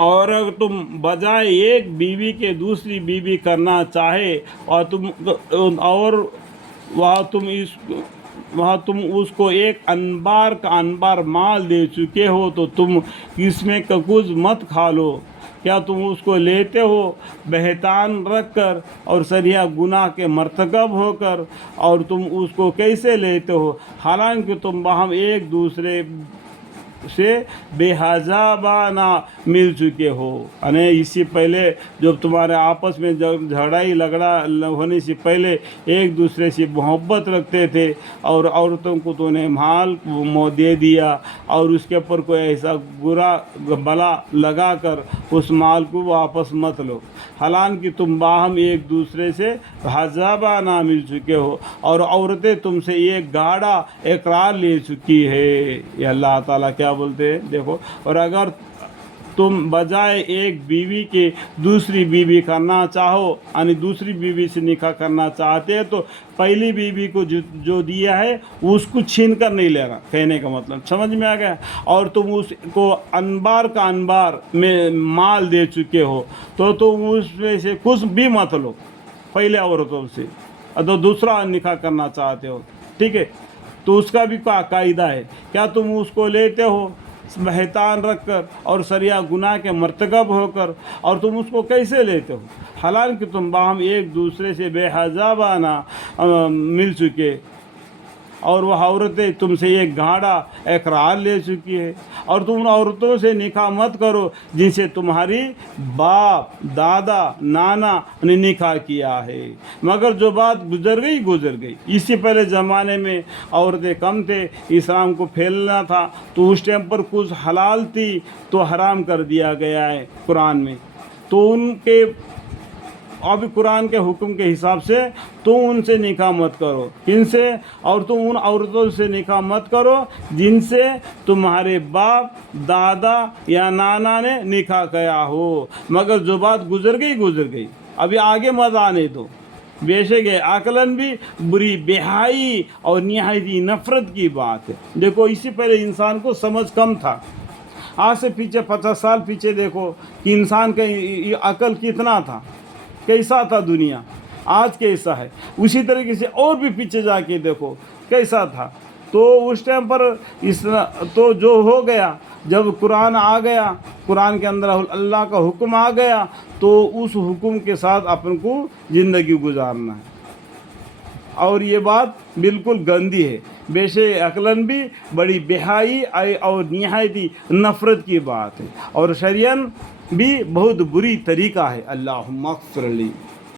اور اگر تم بجائے ایک بیوی کے دوسری بیوی کرنا چاہے اور وہاں تم اس کو ایک انبار کا انبار مال دے چکے ہو تو تم اس میں ککوز مت کھا لو۔ کیا تم اس کو لیتے ہو بہتان رکھ کر اور صریحہ گناہ کے مرتکب ہو کر، اور تم اس کو کیسے لیتے ہو حالانکہ تم باہم ایک دوسرے سے بے حجابانہ مل چکے ہو؟ یعنی اس سے پہلے جب تمہارے آپس میں جھگڑائی لگڑا ہونے سے پہلے ایک دوسرے سے محبت رکھتے تھے، اور عورتوں کو تو نے مال دے دیا اور اس کے اوپر کوئی ایسا برا بلا لگا کر اس مال کو واپس مت لو، حالانکہ تم باہم ایک دوسرے سے حجابانہ مل چکے ہو اور عورتیں تم سے ایک گاڑا اقرار لے چکی ہے۔ یہ اللہ تعالیٰ کیا بولتے ہیں دیکھو، اور اگر تم بجائے ایک بیوی کے دوسری بیوی کرنا چاہو، یعنی دوسری بیوی سے نکاح کرنا چاہتے ہیں تو پہلی بیوی کو جو دیا ہے اس کو چھین کر نہیں لینا، کہنے کا مطلب سمجھ میں آ گیا؟ اور تم اس کو انبار کا انبار میں مال دے چکے ہو تو تم اس میں سے کچھ بھی مت لو پہلے عورتوں سے، تو دوسرا نکاح کرنا چاہتے ہو، ٹھیک ہے؟ تو اس کا بھی قاعدہ ہے، کیا تم اس کو لیتے ہو بہتان رکھ کر اور صریحہ گناہ کے مرتکب ہو کر، اور تم اس کو کیسے لیتے ہو حالانکہ تم باہم ایک دوسرے سے بے حجابانہ مل چکے، اور وہ عورتیں تم سے ایک گاڑا اقرار لے چکی ہے، اور تم ان عورتوں سے نکاح مت کرو جن سے تمہاری باپ دادا نانا نے نکاح کیا ہے، مگر جو بات گزر گئی۔ اس سے پہلے زمانے میں عورتیں کم تھے، اسلام کو پھیلنا تھا تو اس ٹائم پر کچھ حلال تھی تو حرام کر دیا گیا ہے قرآن میں، تو ان کے اب قرآن کے حکم کے حساب سے تم ان سے نکاح مت کرو، کن سے؟ اور تم ان عورتوں سے نکاح مت کرو جن سے تمہارے باپ دادا یا نانا نے نکاح کیا ہو، مگر جو بات گزر گئی، ابھی آگے مت آنے دو۔ بے شک عقلاً بھی بری بےحائی اور نہایتی نفرت کی بات ہے۔ دیکھو اس سے پہلے انسان کو سمجھ کم تھا، آج سے پیچھے 50 سال پیچھے دیکھو کہ انسان کا عقل کتنا تھا، کیسا تھا دنیا، آج کیسا ہے، اسی طریقے سے اور بھی پیچھے جا کے دیکھو کیسا تھا۔ تو اس ٹائم پر تو جو ہو گیا، جب قرآن آ گیا، قرآن کے اندر اللہ کا حکم آ گیا تو اس حکم کے ساتھ اپن کو زندگی گزارنا ہے، اور یہ بات بالکل گندی ہے، بے شک عقلاً بھی بڑی بےحائی اور نہایتی نفرت کی بات ہے، اور شرعاً بھی بہت بری طریقہ ہے۔ اللہم اغفر لی۔